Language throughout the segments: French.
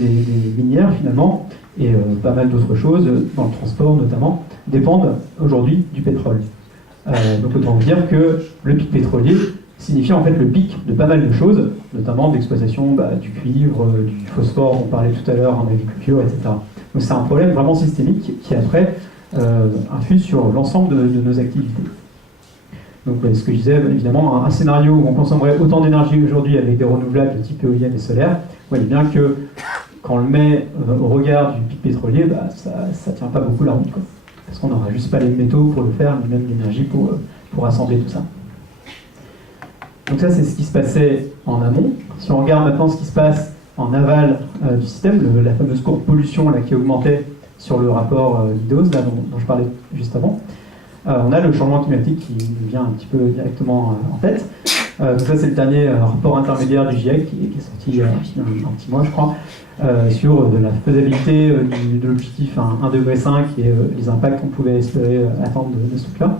des minières finalement, et pas mal d'autres choses, dans le transport notamment, dépendent aujourd'hui du pétrole. Donc autant vous dire que le pic pétrolier signifie en fait le pic de pas mal de choses, notamment d'exploitation du cuivre, du phosphore, on parlait tout à l'heure en agriculture, etc. Donc c'est un problème vraiment systémique qui après infuse sur l'ensemble de nos activités. Donc ce que je disais, évidemment, un scénario où on consommerait autant d'énergie aujourd'hui avec des renouvelables de type éolienne et solaire, vous voyez bien que quand on le met au regard du pic pétrolier, ça ne tient pas beaucoup la route, quoi. Parce qu'on n'aura juste pas les métaux pour le faire, ni même l'énergie pour assembler tout ça. Donc ça, c'est ce qui se passait en amont. Si on regarde maintenant ce qui se passe en aval du système, la fameuse courbe pollution là, qui augmentait sur le rapport Meadows, là, dont je parlais juste avant, on a le changement climatique qui nous vient un petit peu directement en tête. Donc ça, c'est le dernier rapport intermédiaire du GIEC qui est sorti il y a un petit mois, je crois, sur la faisabilité de l'objectif 1,5 degré et les impacts qu'on pouvait espérer attendre de ce truc-là.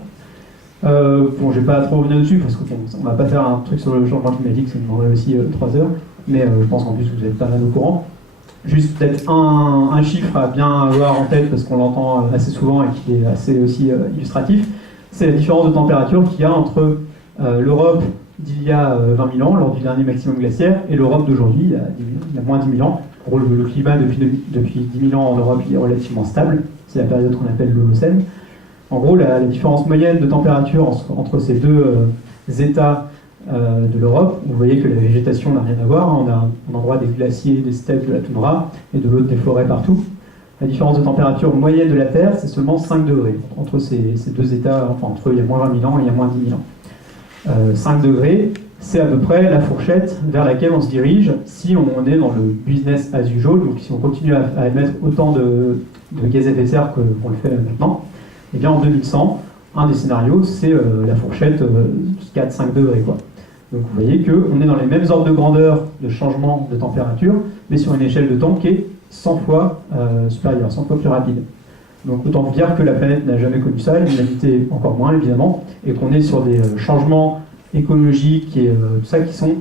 Bon, je ne vais pas trop revenir dessus parce qu'on ne va pas faire un truc sur le changement climatique, ça demanderait aussi 3 heures, mais je pense qu'en plus vous êtes pas mal au courant. Juste peut-être un chiffre à bien avoir en tête parce qu'on l'entend assez souvent et qui est assez aussi illustratif, c'est la différence de température qu'il y a entre l'Europe d'il y a 20 000 ans, lors du dernier maximum glaciaire, et l'Europe d'aujourd'hui, il y a moins de 10 000 ans. En gros, le climat depuis 10 000 ans en Europe il est relativement stable, c'est la période qu'on appelle l'Holocène. En gros, la différence moyenne de température entre ces deux états de l'Europe, vous voyez que la végétation n'a rien à voir. On a un endroit des glaciers, des steppes, de la toundra, et de l'autre des forêts partout. La différence de température moyenne de la Terre, c'est seulement 5 degrés. Entre ces deux états, enfin entre eux, il y a moins 20 000 ans et il y a moins 10 000 ans. 5 degrés, c'est à peu près la fourchette vers laquelle on se dirige si on est dans le business as usual, donc si on continue à émettre autant de gaz à effet de serre qu'on le fait maintenant. Et bien en 2100, un des scénarios, c'est la fourchette 4-5 degrés, quoi. Donc vous voyez qu'on est dans les mêmes ordres de grandeur de changement de température, mais sur une échelle de temps qui est 100 fois supérieure, 100 fois plus rapide. Donc autant vous dire que la planète n'a jamais connu ça, l'humanité encore moins évidemment, et qu'on est sur des changements écologiques et tout ça qui sont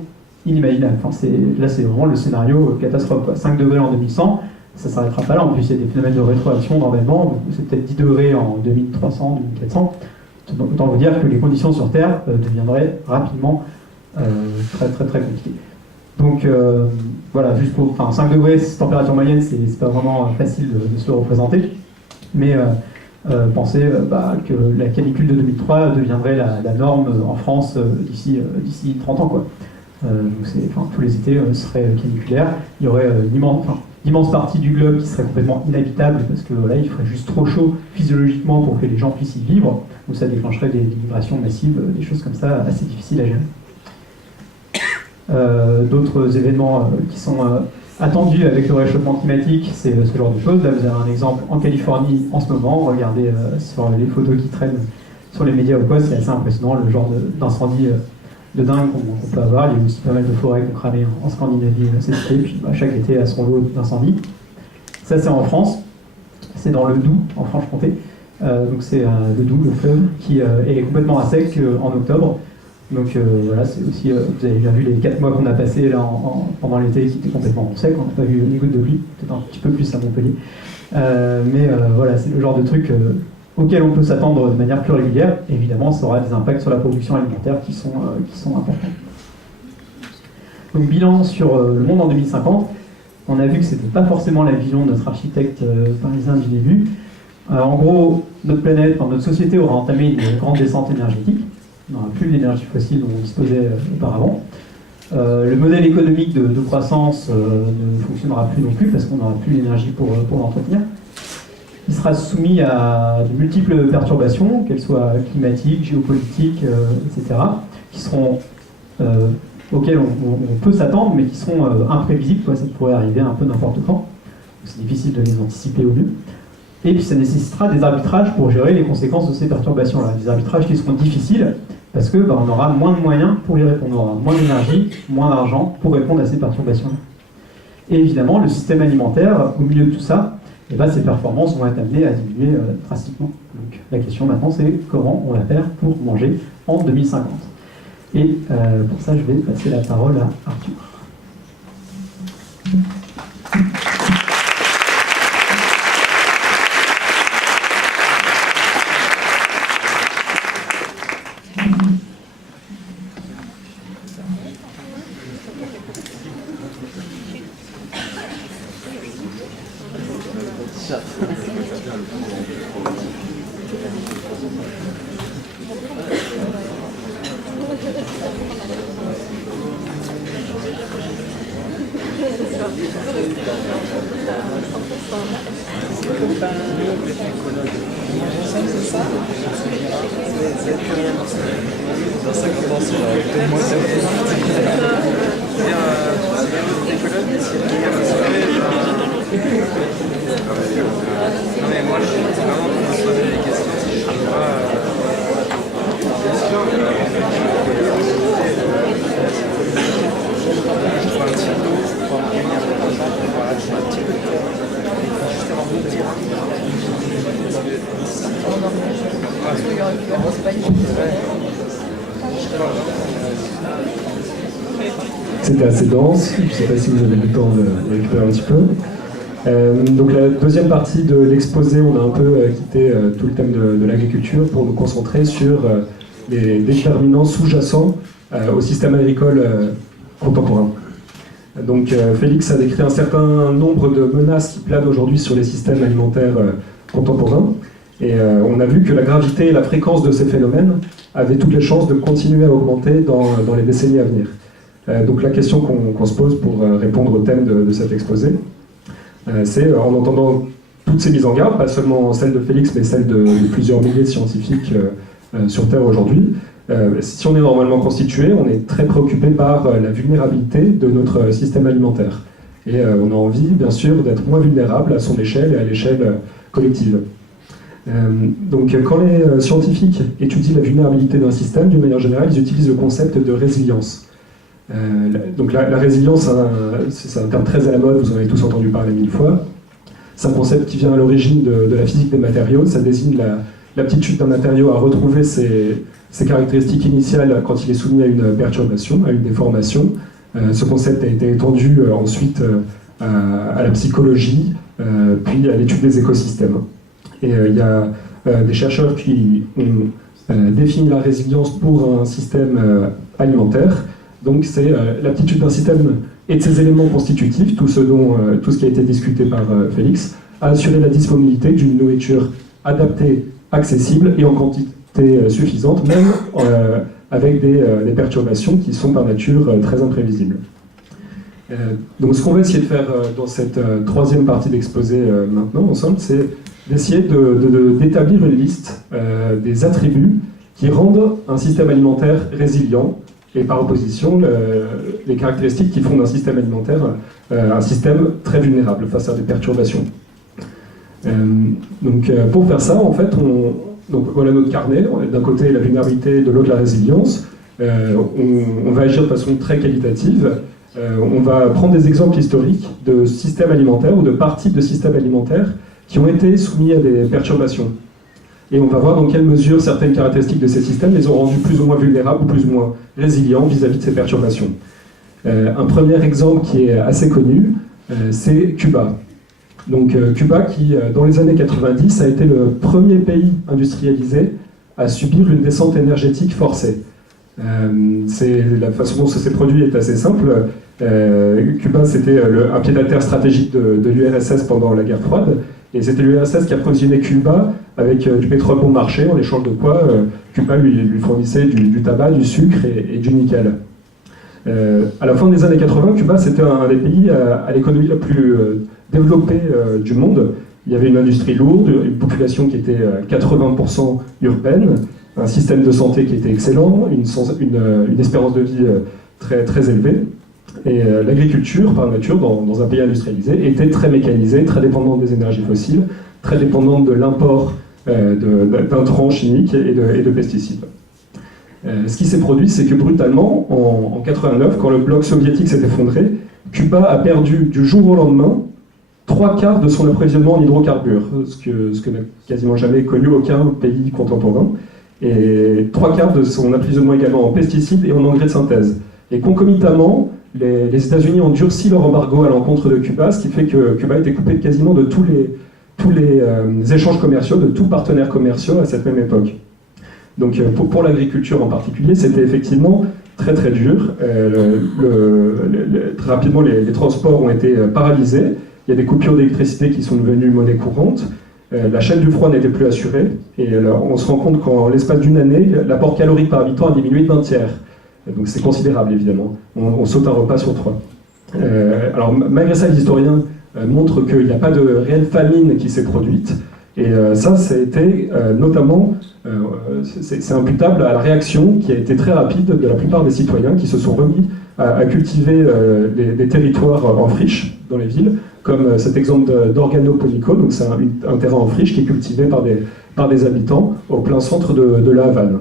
inimaginables. Enfin, là c'est vraiment le scénario catastrophe, quoi. 5 degrés en 2100, ça ne s'arrêtera pas là. En plus il y a des phénomènes de rétroaction d'envellement, c'est peut-être 10 degrés en 2300, 2400. Autant vous dire que les conditions sur Terre deviendraient rapidement très très très compliquées. Donc voilà, juste pour 5 degrés, température moyenne, c'est pas vraiment facile de se le représenter. Mais pensez que la canicule de 2003 deviendrait la norme en France d'ici 30 ans, quoi. Donc tous les étés seraient caniculaires. Il y aurait l'immense partie du globe qui serait complètement inhabitable parce que il ferait juste trop chaud physiologiquement pour que les gens puissent y vivre. Donc ça déclencherait des migrations massives, des choses comme ça assez difficiles à gérer. D'autres événements qui sont attendus avec le réchauffement climatique, c'est ce genre de choses. Là, vous avez un exemple en Californie en ce moment. Regardez sur les photos qui traînent sur les médias ou quoi, c'est assez impressionnant le genre d'incendie de dingue qu'on peut avoir. Il y a aussi pas mal de forêts qu'on cramait en Scandinavie cet été, puis chaque été à son lot d'incendies. Ça, c'est en France. C'est dans le Doubs, en Franche-Comté. Donc c'est le Doubs, le fleuve, qui est complètement à sec en octobre. Donc voilà, c'est aussi, vous avez bien vu les 4 mois qu'on a passés là, pendant l'été qui étaient complètement sec, on n'a pas vu une goutte de pluie, peut-être un petit peu plus à Montpellier. Mais voilà, c'est le genre de truc auquel on peut s'attendre de manière plus régulière. Évidemment, ça aura des impacts sur la production alimentaire qui sont importants. Donc bilan sur le monde en 2050, on a vu que ce n'était pas forcément la vision de notre architecte parisien du début. En gros, notre planète, notre société aura entamé une grande descente énergétique. On n'aura plus l'énergie fossile dont on disposait auparavant. Le modèle économique de croissance ne fonctionnera plus non plus parce qu'on n'aura plus l'énergie pour l'entretenir. Il sera soumis à de multiples perturbations, qu'elles soient climatiques, géopolitiques, etc., qui seront, auxquelles on peut s'attendre, mais qui seront imprévisibles, quoi. Ça pourrait arriver un peu n'importe quand. C'est difficile de les anticiper au mieux. Et puis ça nécessitera des arbitrages pour gérer les conséquences de ces perturbations-là. Des arbitrages qui seront difficiles parce que on aura moins de moyens pour y répondre. On aura moins d'énergie, moins d'argent pour répondre à ces perturbations-là. Et évidemment, le système alimentaire, au milieu de tout ça, ses performances vont être amenées à diminuer drastiquement. Donc la question maintenant, c'est comment on va faire pour manger en 2050. Et pour ça, je vais passer la parole à Arthur. C'était assez dense, je ne sais pas si vous avez le temps de récupérer un petit peu. Donc la deuxième partie de l'exposé, on a un peu quitté tout le thème de l'agriculture pour nous concentrer sur les déterminants sous-jacents au système agricole contemporain. Donc Félix a décrit un certain nombre de menaces qui planent aujourd'hui sur les systèmes alimentaires contemporains. Et on a vu que la gravité et la fréquence de ces phénomènes avaient toutes les chances de continuer à augmenter dans les décennies à venir. Donc la question qu'on se pose pour répondre au thème de cet exposé, c'est en entendant toutes ces mises en garde, pas seulement celles de Félix, mais celles de plusieurs milliers de scientifiques sur Terre aujourd'hui, si on est normalement constitué, on est très préoccupé par la vulnérabilité de notre système alimentaire. Et on a envie, bien sûr, d'être moins vulnérable à son échelle et à l'échelle collective. Donc quand les scientifiques étudient la vulnérabilité d'un système, d'une manière générale, ils utilisent le concept de résilience. Donc la résilience, c'est un terme très à la mode, vous en avez tous entendu parler 1000 fois. C'est un concept qui vient à l'origine de la physique des matériaux. Ça désigne l'aptitude d'un matériau à retrouver ses caractéristiques initiales quand il est soumis à une perturbation, à une déformation. Ce concept a été étendu ensuite à la psychologie, puis à l'étude des écosystèmes. Et il y a des chercheurs qui ont défini la résilience pour un système alimentaire. Donc c'est l'aptitude d'un système et de ses éléments constitutifs, tout ce qui a été discuté par Félix, à assurer la disponibilité d'une nourriture adaptée, accessible et en quantité suffisante, même avec des perturbations qui sont par nature très imprévisibles. Donc ce qu'on va essayer de faire dans cette troisième partie d'exposé maintenant ensemble, c'est d'essayer d'établir une liste des attributs qui rendent un système alimentaire résilient, et par opposition, les caractéristiques qui font d'un système alimentaire un système très vulnérable face à des perturbations. Donc pour faire ça, en fait, donc voilà notre carnet. D'un côté la vulnérabilité, de l'autre la résilience. On va agir de façon très qualitative. On va prendre des exemples historiques de systèmes alimentaires ou de parties de systèmes alimentaires qui ont été soumis à des perturbations. Et on va voir dans quelle mesure certaines caractéristiques de ces systèmes les ont rendus plus ou moins vulnérables ou plus ou moins résilients vis-à-vis de ces perturbations. Un premier exemple qui est assez connu, c'est Cuba. Donc Cuba qui, dans les années 90, a été le premier pays industrialisé à subir une descente énergétique forcée. La façon dont ça s'est produit est assez simple. Cuba, c'était un pied-à-terre stratégique de l'URSS pendant la guerre froide. Et c'était l'URSS qui approvisionnait Cuba avec du pétrole bon marché, en échange de quoi Cuba lui fournissait du tabac, du sucre et du nickel. À la fin des années 80, Cuba, c'était un des pays à l'économie la plus développée du monde. Il y avait une industrie lourde, une population qui était 80% urbaine, un système de santé qui était excellent, une espérance de vie très, très élevée. Et l'agriculture, par nature, dans un pays industrialisé, était très mécanisée, très dépendante des énergies fossiles, très dépendante de l'import d'intrants chimiques et de pesticides. Ce qui s'est produit, c'est que brutalement, en 89, quand le bloc soviétique s'est effondré, Cuba a perdu du jour au lendemain 3/4 de son approvisionnement en hydrocarbures, ce que n'a quasiment jamais connu aucun pays contemporain, et 3/4 de son approvisionnement également en pesticides et en engrais de synthèse. Et concomitamment, les États-Unis ont durci leur embargo à l'encontre de Cuba, ce qui fait que Cuba a été coupé quasiment de tous les échanges commerciaux, de tous partenaires commerciaux à cette même époque. Donc pour l'agriculture en particulier, c'était effectivement très très dur. Très rapidement, les transports ont été paralysés. il y a des coupures d'électricité qui sont devenues monnaie courante, la chaîne du froid n'était plus assurée, et alors, on se rend compte qu'en l'espace d'une année, l'apport calorique par habitant a diminué de 1/3. Donc c'est considérable, évidemment. On saute un repas sur 3. Alors malgré ça, les historiens montrent qu'il n'y a pas de réelle famine qui s'est produite, et ça a été notamment, c'est imputable à la réaction qui a été très rapide de la plupart des citoyens qui se sont remis à cultiver des territoires en friche dans les villes, comme cet exemple d'Organoponico, donc c'est un terrain en friche qui est cultivé par des habitants au plein centre de La Havane.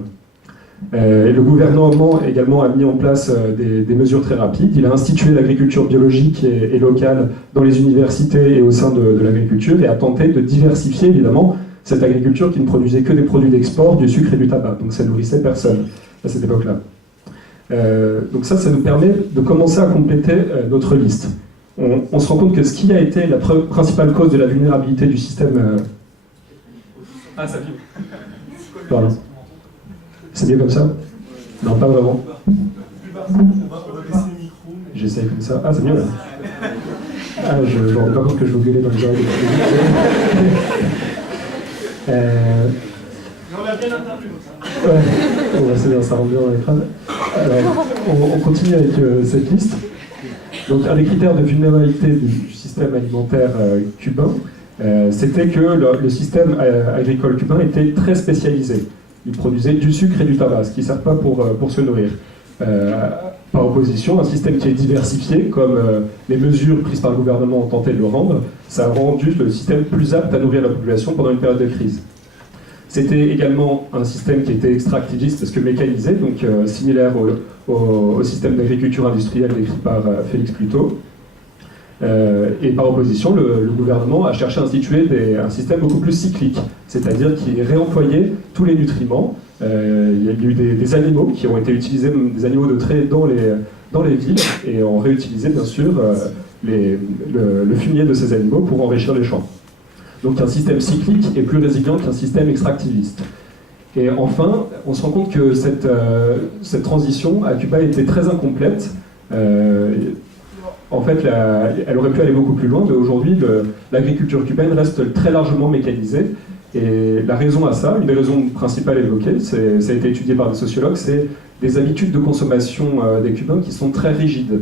Et le gouvernement également a mis en place des mesures très rapides. Il a institué l'agriculture biologique et locale dans les universités et au sein de l'agriculture, et a tenté de diversifier évidemment cette agriculture qui ne produisait que des produits d'export, du sucre et du tabac. Donc ça nourrissait personne à cette époque-là. Donc ça nous permet de commencer à compléter notre liste. On se rend compte que ce qui a été la principale cause de la vulnérabilité du système... Ah, ça vient. Pardon. C'est mieux comme ça? Non, pas vraiment. J'essaye comme ça. Ah, c'est mieux là. Ah, je me rends pas compte que je vais gueuler dans les oreilles. On a bien entendu. Ouais, c'est bien, ça rentre bien dans les crânes. Alors, on continue avec cette liste. Donc, un des critères de vulnérabilité du système alimentaire cubain, c'était que le système agricole cubain était très spécialisé. Il produisait du sucre et du tabac, ce qui ne sert pas pour se nourrir. Par opposition, un système qui est diversifié, comme les mesures prises par le gouvernement ont tenté de le rendre, ça a rendu le système plus apte à nourrir la population pendant une période de crise. C'était également un système qui était extractiviste parce que mécanisé, donc similaire au système d'agriculture industrielle décrit par Félix Pluto. Et par opposition, le gouvernement a cherché à instituer un système beaucoup plus cyclique, c'est-à-dire qui réemployait tous les nutriments. Il y a eu des animaux qui ont été utilisés, des animaux de trait dans les villes, et on réutilisait bien sûr le fumier de ces animaux pour enrichir les champs. Donc un système cyclique est plus résilient qu'un système extractiviste. Et enfin, on se rend compte que cette transition à Cuba était très incomplète. En fait, elle aurait pu aller beaucoup plus loin, mais aujourd'hui, l'agriculture cubaine reste très largement mécanisée. Et la raison à ça, une des raisons principales évoquées, ça a été étudié par des sociologues, c'est des habitudes de consommation des Cubains qui sont très rigides.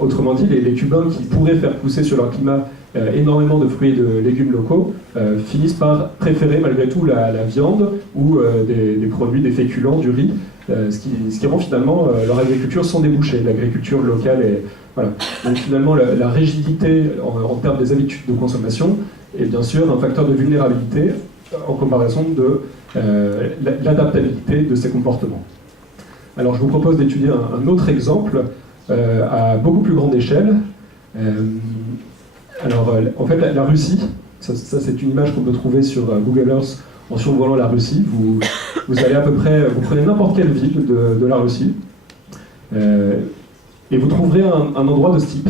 Autrement dit, les Cubains qui pourraient faire pousser sur leur climat énormément de fruits et de légumes locaux finissent par préférer malgré tout la viande ou des produits, des féculents, du riz, ce qui rend finalement leur agriculture sans débouché, l'agriculture locale. Voilà. Donc finalement, la rigidité en termes des habitudes de consommation est bien sûr un facteur de vulnérabilité en comparaison de l'adaptabilité de ces comportements. Alors je vous propose d'étudier un autre exemple à beaucoup plus grande échelle. En fait, la Russie, ça c'est une image qu'on peut trouver sur Google Earth en survolant la Russie. Vous allez à peu près, vous prenez n'importe quelle ville de la Russie et vous trouverez un endroit de ce type.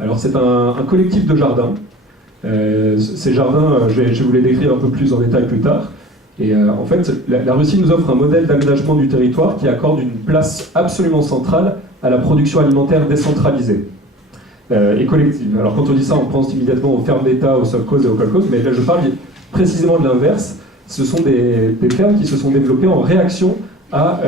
Alors c'est un collectif de jardins. Ces jardins, je vais vous les décrire un peu plus en détail plus tard. Et en fait, la Russie nous offre un modèle d'aménagement du territoire qui accorde une place absolument centrale à la production alimentaire décentralisée et collective. Alors quand on dit ça, on pense immédiatement aux fermes d'État, aux sovkhozes et aux kolkhozes, mais là je parle précisément de l'inverse. Ce sont des fermes qui se sont développées en réaction à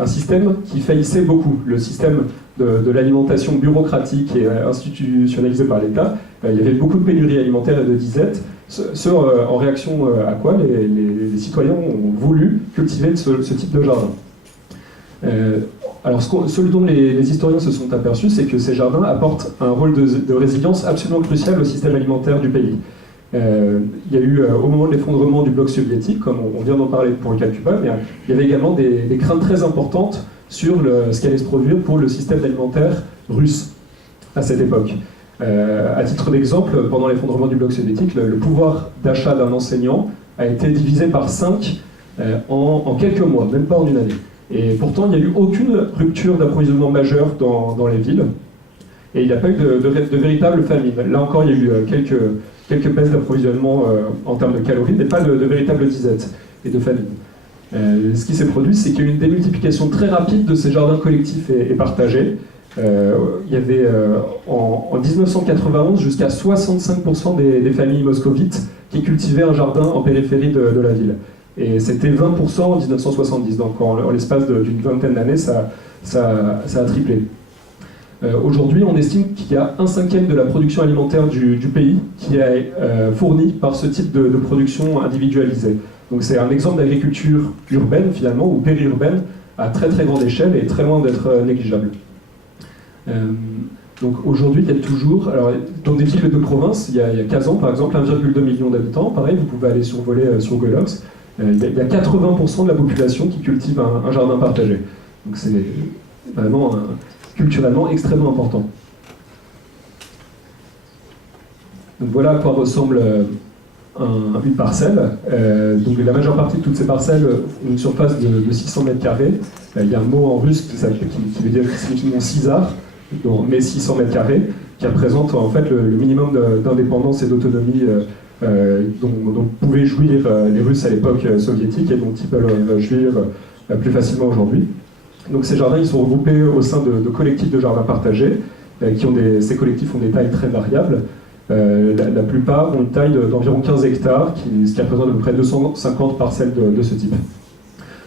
un système qui faillissait beaucoup, le système de l'alimentation bureaucratique et institutionnalisée par l'État. Il y avait beaucoup de pénuries alimentaires et de disette, en réaction à quoi les citoyens ont voulu cultiver ce type de jardin. Alors ce dont les historiens se sont aperçus, c'est que ces jardins apportent un rôle de résilience absolument crucial au système alimentaire du pays. Il y a eu, au moment de l'effondrement du bloc soviétique, comme on vient d'en parler pour le cas de Cuba, mais il y avait également des craintes très importantes sur ce qui allait se produire pour le système alimentaire russe à cette époque. À titre d'exemple, pendant l'effondrement du bloc soviétique, le pouvoir d'achat d'un enseignant a été divisé par 5 en quelques mois, même pas en une année. Et pourtant, il n'y a eu aucune rupture d'approvisionnement majeure dans les villes, et il n'y a pas eu de véritable famine. Là encore, il y a eu quelques baisses d'approvisionnement en termes de calories, mais pas de véritable disette et de famine. Ce qui s'est produit, c'est qu'il y a eu une démultiplication très rapide de ces jardins collectifs et partagés, il y avait en 1991 jusqu'à 65% des familles moscovites qui cultivaient un jardin en périphérie de la ville. Et c'était 20% en 1970, donc en l'espace d'une vingtaine d'années, ça a triplé. Aujourd'hui, on estime qu'il y a 1/5 de la production alimentaire du pays qui est fournie par ce type de production individualisée. Donc c'est un exemple d'agriculture urbaine finalement, ou périurbaine, à très très grande échelle et très loin d'être négligeable. Donc aujourd'hui, il y a toujours, alors dans des villes de province, il y a Kazan par exemple, 1,2 million d'habitants, pareil, vous pouvez aller survoler sur Goelox, il y a 80% de la population qui cultive un jardin partagé. Donc c'est vraiment culturellement extrêmement important. Donc voilà à quoi ressemble une parcelle. Donc la majeure partie de toutes ces parcelles ont une surface de 600 mètres carrés. Il y a un mot en russe qui veut dire signifiant 6 arts, mais 600 mètres carrés, qui représente en fait le minimum d'indépendance et d'autonomie dont pouvaient jouir les Russes à l'époque soviétique et dont ils peuvent jouir plus facilement aujourd'hui. Donc ces jardins ils sont regroupés au sein de collectifs de jardins partagés, ces collectifs ont des tailles très variables. La plupart ont une taille d'environ 15 hectares, ce qui représente à peu près 250 parcelles de ce type.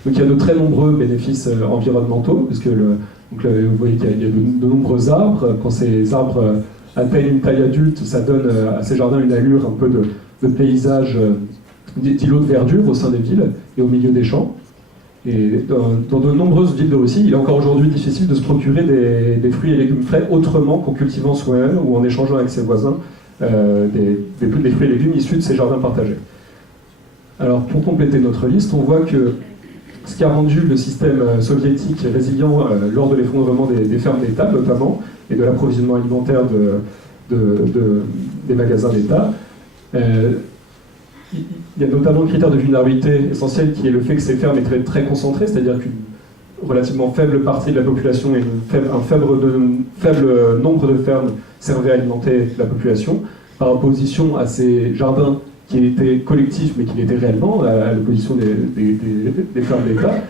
Donc il y a de très nombreux bénéfices environnementaux, parce que vous voyez qu'il y a de nombreux arbres. Quand ces arbres atteignent une taille adulte, ça donne à ces jardins une allure un peu de paysage, d'îlots de verdure au sein des villes et au milieu des champs. Et dans de nombreuses villes de Russie, il est encore aujourd'hui difficile de se procurer des fruits et légumes frais autrement qu'en cultivant soi-même ou en échangeant avec ses voisins des fruits et légumes issus de ces jardins partagés. Alors pour compléter notre liste, on voit que ce qui a rendu le système soviétique résilient lors de l'effondrement des fermes d'État notamment, et de l'approvisionnement alimentaire des magasins d'État, il y a notamment un critère de vulnérabilité essentiel qui est le fait que ces fermes étaient très concentrées, c'est-à-dire qu'une relativement faible partie de la population et un faible nombre de fermes servaient à alimenter la population, par opposition à ces jardins qui étaient collectifs mais qui l'étaient réellement, à l'opposition des fermes d'État.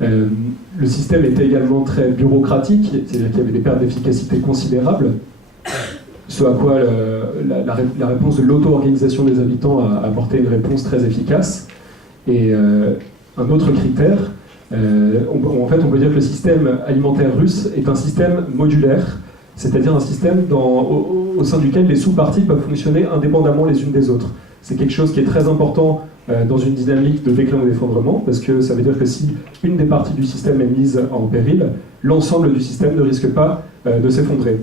Le système était également très bureaucratique, c'est-à-dire qu'il y avait des pertes d'efficacité considérables, ce à quoi la réponse de l'auto-organisation des habitants a apporté une réponse très efficace. Et un autre critère, en fait on peut dire que le système alimentaire russe est un système modulaire, c'est-à-dire un système au sein duquel les sous-parties peuvent fonctionner indépendamment les unes des autres. C'est quelque chose qui est très important dans une dynamique de déclin ou d'effondrement, parce que ça veut dire que si une des parties du système est mise en péril, l'ensemble du système ne risque pas de s'effondrer.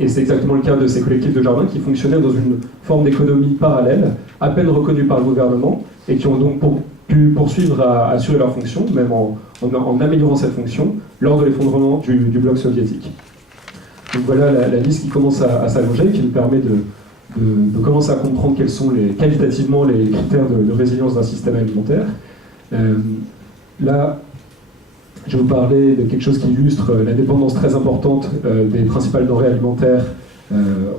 Et c'est exactement le cas de ces collectifs de jardins qui fonctionnaient dans une forme d'économie parallèle, à peine reconnue par le gouvernement, et qui ont donc pu poursuivre à assurer leur fonction, même en améliorant cette fonction, lors de l'effondrement du bloc soviétique. Donc voilà la liste qui commence à s'allonger, qui nous permet de commencer à comprendre quels sont qualitativement les critères de résilience d'un système alimentaire. Là, je vais vous parler de quelque chose qui illustre la dépendance très importante des principales denrées alimentaires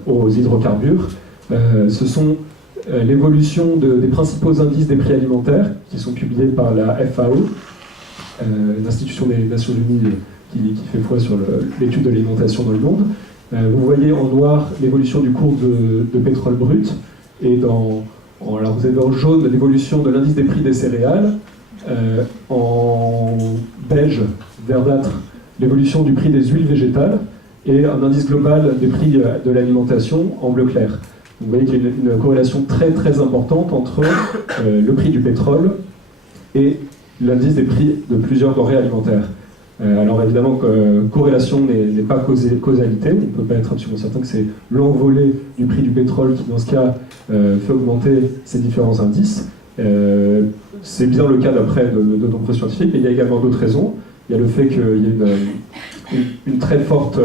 aux hydrocarbures. Ce sont l'évolution des principaux indices des prix alimentaires qui sont publiés par la FAO, l'institution des Nations Unies qui fait foi sur l'étude de l'alimentation dans le monde. Vous voyez en noir l'évolution du cours de pétrole brut, et alors vous avez en jaune l'évolution de l'indice des prix des céréales, en beige, verdâtre, l'évolution du prix des huiles végétales, et un indice global des prix de l'alimentation en bleu clair. Vous voyez qu'il y a une corrélation très très importante entre le prix du pétrole et l'indice des prix de plusieurs denrées alimentaires. Alors évidemment, corrélation n'est pas causalité, on ne peut pas être absolument certain que c'est l'envolée du prix du pétrole qui, dans ce cas, fait augmenter ces différents indices. C'est bien le cas d'après de nombreux scientifiques, mais il y a également d'autres raisons. Il y a le fait qu'il y a une très forte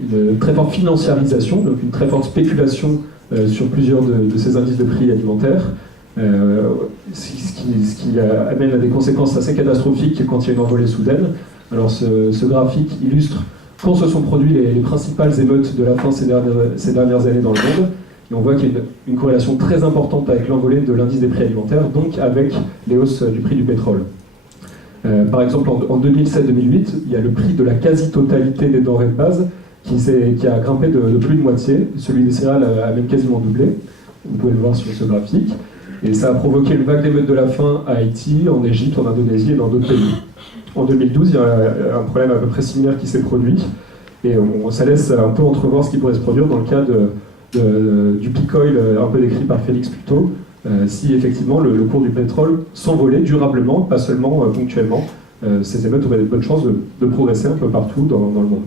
une très forte financiarisation, donc une très forte spéculation sur plusieurs de ces indices de prix alimentaires. Ce qui amène à des conséquences assez catastrophiques quand il y a une envolée soudaine. Alors ce graphique illustre quand se sont produits les principales émeutes de la faim ces dernières années dans le monde, et on voit qu'il y a une corrélation très importante avec l'envolée de l'indice des prix alimentaires, donc avec les hausses du prix du pétrole. Par exemple, en 2007-2008, il y a le prix de la quasi-totalité des denrées de base qui a grimpé de plus de moitié. Celui des céréales a même quasiment doublé. Vous pouvez le voir sur ce graphique. Et ça a provoqué une vague d'émeutes de la faim à Haïti, en Égypte, en Indonésie et dans d'autres pays. En 2012, il y a un problème à peu près similaire qui s'est produit. Et ça laisse un peu entrevoir ce qui pourrait se produire dans le cas du peak oil, un peu décrit par Félix plus tôt, si effectivement le cours du pétrole s'envolait durablement, pas seulement ponctuellement. Ces émeutes auraient de bonnes chances de progresser un peu partout dans le monde.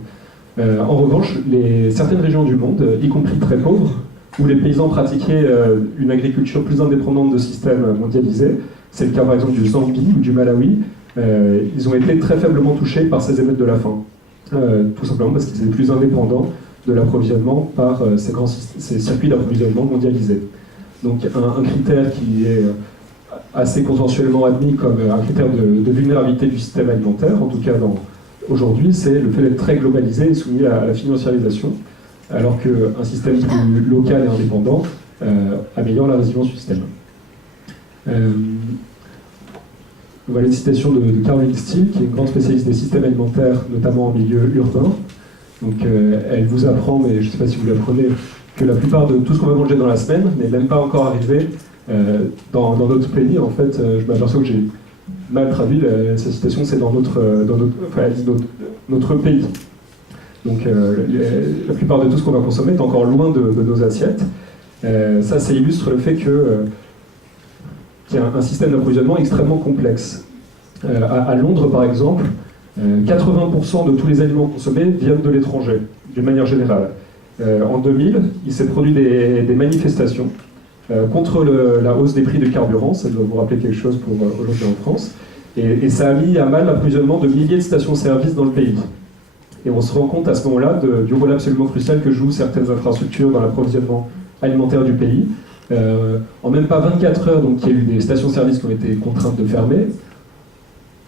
En revanche, certaines régions du monde, y compris très pauvres, où les paysans pratiquaient une agriculture plus indépendante de systèmes mondialisés, c'est le cas par exemple du Zambie ou du Malawi, ils ont été très faiblement touchés par ces émeutes de la faim. Tout simplement parce qu'ils étaient plus indépendants de l'approvisionnement par ces circuits d'approvisionnement mondialisés. Donc un critère qui est assez consensuellement admis comme un critère de vulnérabilité du système alimentaire, en tout cas aujourd'hui, c'est le fait d'être très globalisé et soumis à la financiarisation, alors qu'un système plus local et indépendant améliore la résilience du système. Voilà une citation de Caroline Steele, qui est une grande spécialiste des systèmes alimentaires, notamment en milieu urbain. Donc, elle vous apprend, mais je ne sais pas si vous l'apprenez, que la plupart de tout ce qu'on va manger dans la semaine n'est même pas encore arrivé dans notre pays. En fait, je m'aperçois que j'ai mal traduit sa citation, c'est dans notre pays. Donc, la plupart de tout ce qu'on va consommer est encore loin de nos assiettes. Ça illustre le fait qu'il y a un système d'approvisionnement extrêmement complexe. À Londres, par exemple, 80% de tous les aliments consommés viennent de l'étranger, d'une manière générale. En 2000, il s'est produit des manifestations contre la hausse des prix du carburant, ça doit vous rappeler quelque chose pour aujourd'hui en France, et ça a mis à mal l'approvisionnement de milliers de stations-service dans le pays. Et on se rend compte à ce moment-là du rôle absolument crucial que jouent certaines infrastructures dans l'approvisionnement alimentaire du pays. En même pas 24 heures, donc il y a eu des stations-service qui ont été contraintes de fermer.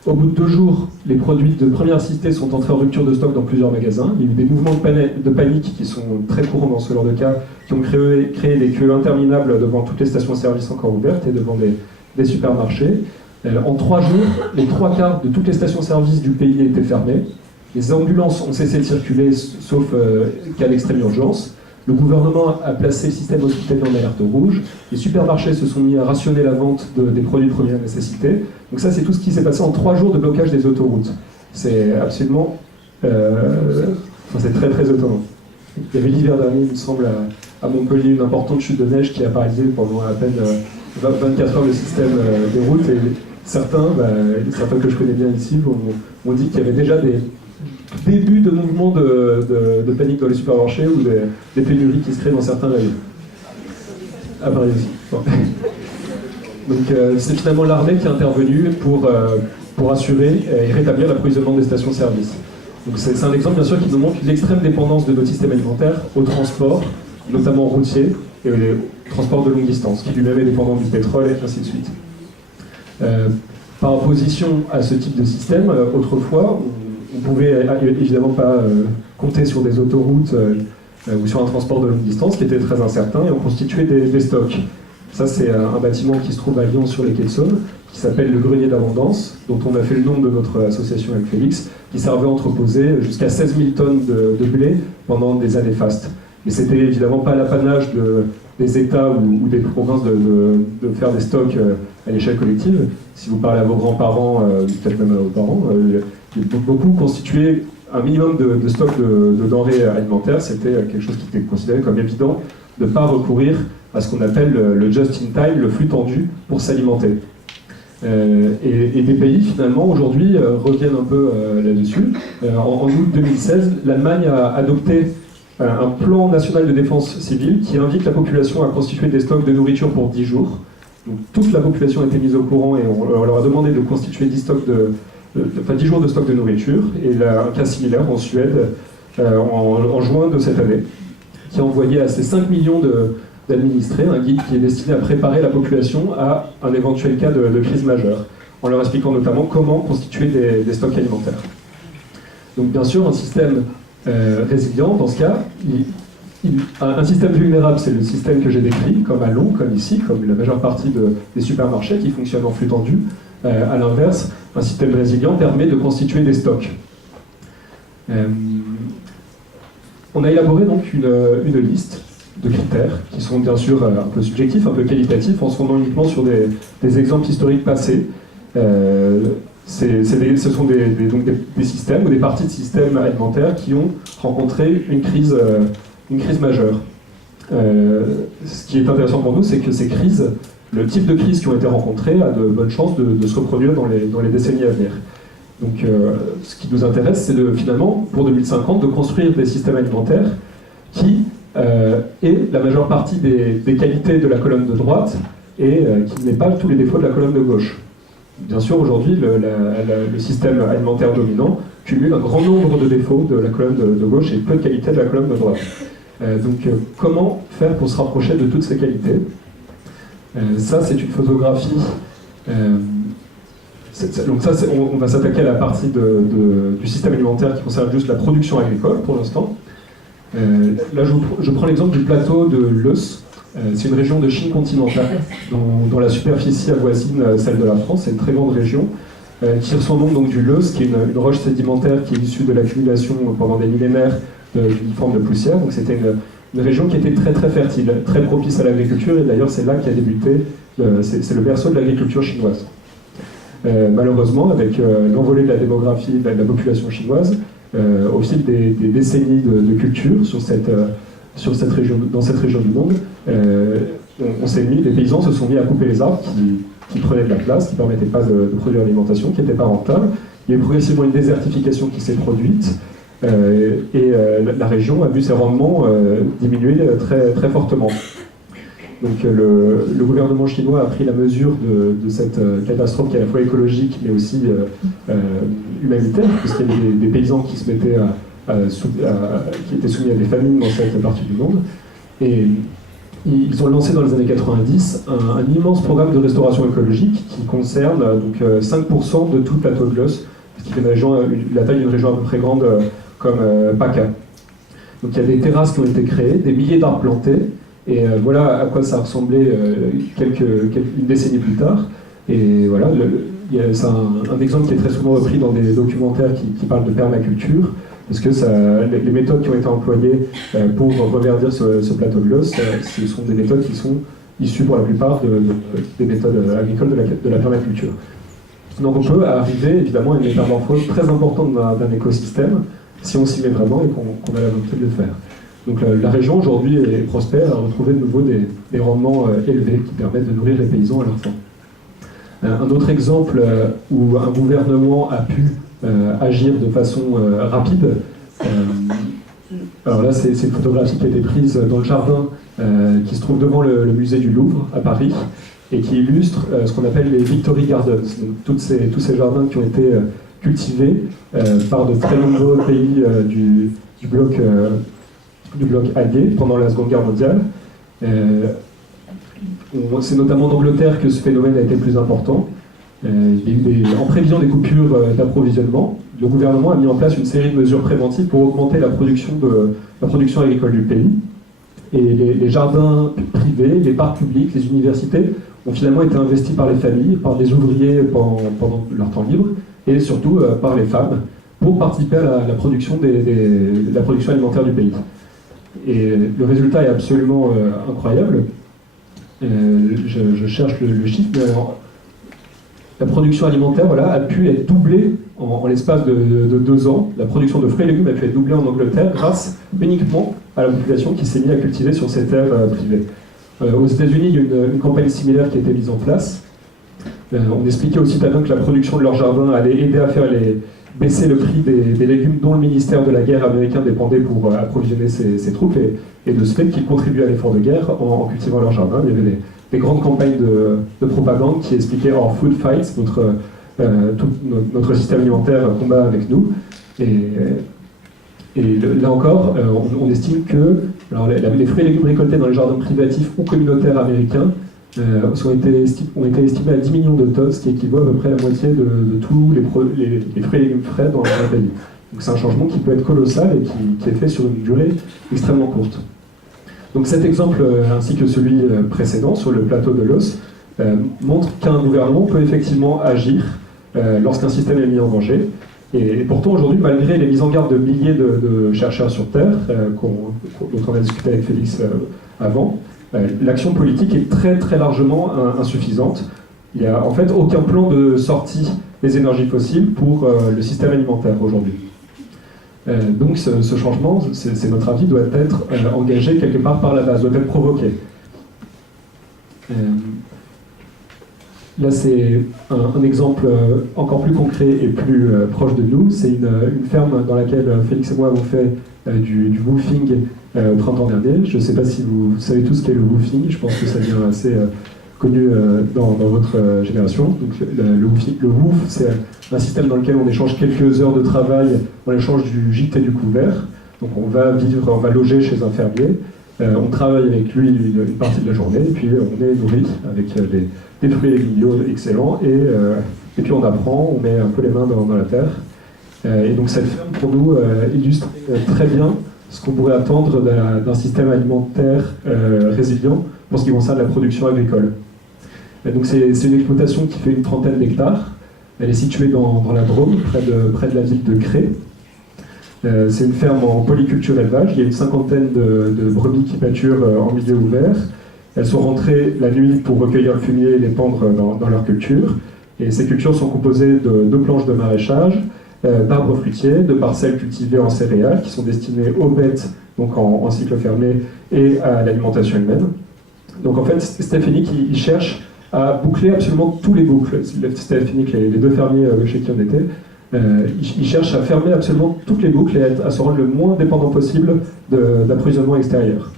Au bout de 2 jours, les produits de première nécessité sont entrés en rupture de stock dans plusieurs magasins. Il y a eu des mouvements de panique qui sont très courants dans ce genre de cas, qui ont créé des queues interminables devant toutes les stations-service encore ouvertes et devant des supermarchés. En 3 jours, les 3/4 de toutes les stations-service du pays étaient fermées. Les ambulances ont cessé de circuler, sauf qu'à l'extrême urgence. Le gouvernement a placé le système hospitalier en alerte rouge. Les supermarchés se sont mis à rationner la vente des produits de première nécessité. Donc ça, c'est tout ce qui s'est passé en 3 jours de blocage des autoroutes. C'est absolument... c'est très très étonnant. Il y avait l'hiver dernier, il me semble, à Montpellier, une importante chute de neige qui a paralysé pendant à peine 24 heures le système des routes. Et certains que je connais bien ici m'ont dit qu'il y avait déjà des début de mouvements de panique dans les supermarchés ou des pénuries qui se créent dans certains rayons. À Paris aussi. Bon. Donc c'est finalement l'armée qui est intervenue pour assurer et rétablir l'approvisionnement des stations-service. Donc c'est un exemple bien sûr qui nous montre l'extrême dépendance de notre système alimentaire au transport, notamment routier, et au transport de longue distance, qui lui-même est dépendant du pétrole et ainsi de suite. Par opposition à ce type de système, autrefois, on ne pouvait évidemment pas compter sur des autoroutes ou sur un transport de longue distance qui était très incertain, et on constituait des stocks. Ça, c'est un bâtiment qui se trouve à Lyon sur les quais de Saône, qui s'appelle le Grenier d'Abondance, dont on a fait le nom de notre association avec Félix, qui servait à entreposer jusqu'à 16 000 tonnes de blé pendant des années fastes. Et c'était évidemment pas l'apanage des États ou des provinces de faire des stocks à l'échelle collective. Si vous parlez à vos grands-parents, peut-être même à vos parents, beaucoup constituaient un minimum de stock de denrées alimentaires. C'était quelque chose qui était considéré comme évident de ne pas recourir à ce qu'on appelle le just-in-time, le flux tendu, pour s'alimenter. Et des pays, finalement, aujourd'hui, reviennent un peu là-dessus. En août 2016, l'Allemagne a adopté un plan national de défense civile qui invite la population à constituer des stocks de nourriture pour 10 jours. Donc, toute la population a été mise au courant et on leur a demandé de constituer 10 jours de stock de nourriture. Et il y a un cas similaire en Suède en juin de cette année, qui a envoyé à ces 5 millions d'administrés un guide qui est destiné à préparer la population à un éventuel cas de crise majeure, en leur expliquant notamment comment constituer des stocks alimentaires. Donc bien sûr, un système résilient, dans ce cas, un système vulnérable, c'est le système que j'ai décrit, comme à Londres, comme ici, comme la majeure partie des supermarchés qui fonctionnent en flux tendu. À l'inverse, un système résilient permet de constituer des stocks. On a élaboré donc une liste de critères qui sont bien sûr un peu subjectifs, un peu qualitatifs, en se fondant uniquement sur des exemples historiques passés. Ce sont des systèmes ou des parties de systèmes alimentaires qui ont rencontré une crise majeure. Ce qui est intéressant pour nous, c'est que ces crises, le type de crises qui ont été rencontrées a de bonnes chances de se reproduire dans les décennies à venir. Donc ce qui nous intéresse, c'est finalement, pour 2050, de construire des systèmes alimentaires qui aient la majeure partie des qualités de la colonne de droite et qui n'aient pas tous les défauts de la colonne de gauche. Bien sûr, aujourd'hui, le système alimentaire dominant cumule un grand nombre de défauts de la colonne de gauche et peu de qualités de la colonne de droite. Comment faire pour se rapprocher de toutes ces qualités? Ça, c'est une photographie. On va s'attaquer à la partie du système alimentaire qui concerne juste la production agricole pour l'instant. Là, je prends l'exemple du plateau de Leuce. C'est une région de Chine continentale, dont la superficie avoisine celle de la France. C'est une très grande région qui reçoit donc du Leuce, qui est une roche sédimentaire qui est issue de l'accumulation pendant des millénaires d'une forme de poussière. Donc c'était une région qui était très très fertile, très propice à l'agriculture, et d'ailleurs c'est là qu'a débuté, c'est le berceau de l'agriculture chinoise. Malheureusement, avec l'envolée de la démographie de la population chinoise, au fil des décennies de culture dans cette région du monde, les paysans se sont mis à couper les arbres qui prenaient de la place, qui ne permettaient pas de produire l'alimentation, qui n'étaient pas rentables. Il y a eu progressivement une désertification qui s'est produite, la région a vu ses rendements diminuer très, très fortement. Donc le gouvernement chinois a pris la mesure de cette catastrophe qui est à la fois écologique mais aussi humanitaire, puisqu'il y avait des paysans qui se mettaient qui étaient soumis à des famines dans cette partie du monde. Et ils ont lancé dans les années 90 un immense programme de restauration écologique qui concerne 5% de tout le plateau de Leuce, ce qui fait la taille d'une région à peu près grande comme PACA. Donc il y a des terrasses qui ont été créées, des milliers d'arbres plantés, et voilà à quoi ça ressemblait une décennie plus tard. Et voilà, c'est un exemple qui est très souvent repris dans des documentaires qui parlent de permaculture, parce que les méthodes qui ont été employées pour reverdir ce plateau de Leuce, ce sont des méthodes qui sont issues pour la plupart des méthodes agricoles de la permaculture. Donc on peut arriver évidemment à une métamorphose très importante d'un écosystème si on s'y met vraiment et qu'on a la volonté de le faire. Donc la région aujourd'hui est prospère, a retrouvé de nouveau des rendements élevés qui permettent de nourrir les paysans à leur faim. Un autre exemple où un gouvernement a pu agir de façon rapide, alors là c'est une photographie qui a été prise dans le jardin qui se trouve devant le musée du Louvre à Paris et qui illustre ce qu'on appelle les Victory Gardens, donc tous ces jardins qui ont été cultivés par de très nombreux pays du bloc allié pendant la Seconde Guerre mondiale. C'est notamment en Angleterre que ce phénomène a été le plus important. En prévision des coupures d'approvisionnement, le gouvernement a mis en place une série de mesures préventives pour augmenter la production agricole du pays. Et les jardins privés, les parcs publics, les universités ont finalement été investis par les familles, par les ouvriers pendant leur temps libre, et surtout par les femmes, pour participer à la production la production alimentaire du pays. Et le résultat est absolument incroyable. Je cherche le chiffre, mais alors, la production alimentaire a pu être doublée en l'espace de 2 ans. La production de fruits et légumes a pu être doublée en Angleterre grâce uniquement à la population qui s'est mise à cultiver sur ces terres privées. Aux États-Unis, il y a une campagne similaire qui a été mise en place. On expliquait aussi que la production de leur jardin allait aider à faire baisser le prix des légumes dont le ministère de la guerre américain dépendait pour approvisionner ses troupes, et de ce fait qu'ils contribuaient à l'effort de guerre en cultivant leur jardin. Il y avait des grandes campagnes de propagande qui expliquaient « Our food fights », tout notre système alimentaire combat avec nous. Et là encore, on estime que les fruits et légumes récoltés dans les jardins privatifs ou communautaires américains ont été estimés à 10 millions de tonnes, ce qui équivaut à peu près à la moitié de tous les fruits et légumes frais dans le pays. Donc c'est un changement qui peut être colossal et qui est fait sur une durée extrêmement courte. Donc cet exemple, ainsi que celui précédent sur le plateau de Leuce, montre qu'un gouvernement peut effectivement agir lorsqu'un système est mis en danger. Et pourtant, aujourd'hui, malgré les mises en garde de milliers de chercheurs sur Terre, dont on a discuté avec Félix avant, l'action politique est très très largement insuffisante. Il n'y a en fait aucun plan de sortie des énergies fossiles pour le système alimentaire aujourd'hui. Donc ce changement, c'est notre avis, doit être engagé quelque part par la base, doit être provoqué. Là, c'est un exemple encore plus concret et plus proche de nous. C'est une ferme dans laquelle Félix et moi avons fait du woofing au printemps dernier. Je ne sais pas si vous savez tous ce qu'est le woofing. Je pense que ça vient assez connu dans votre génération. Donc, le woof, c'est un système dans lequel on échange quelques heures de travail en échange du gîte et du couvert. Donc on va loger chez un fermier. On travaille avec lui une partie de la journée, et puis on est nourri avec des fruits et légumes excellents, et puis on apprend, on met un peu les mains dans la terre. Et donc cette ferme, pour nous, illustre très bien ce qu'on pourrait attendre d'un système alimentaire résilient pour ce qui concerne la production agricole. Et donc c'est une exploitation qui fait une trentaine d'hectares. Elle est située dans la Drôme, près de la ville de Cré. C'est une ferme en polyculture élevage. Il y a une cinquantaine de brebis qui pâturent en milieu ouvert. Elles sont rentrées la nuit pour recueillir le fumier et les pendre dans leur culture. Et ces cultures sont composées de planches de maraîchage, d'arbres fruitiers, de parcelles cultivées en céréales qui sont destinées aux bêtes, donc en cycle fermé, et à l'alimentation humaine. Donc en fait, Stéphanie il cherche à boucler absolument tous les boucles. Stéphanie, les deux fermiers chez qui on était, il cherche à fermer absolument toutes les boucles et à se rendre le moins dépendant possible d'approvisionnement extérieur.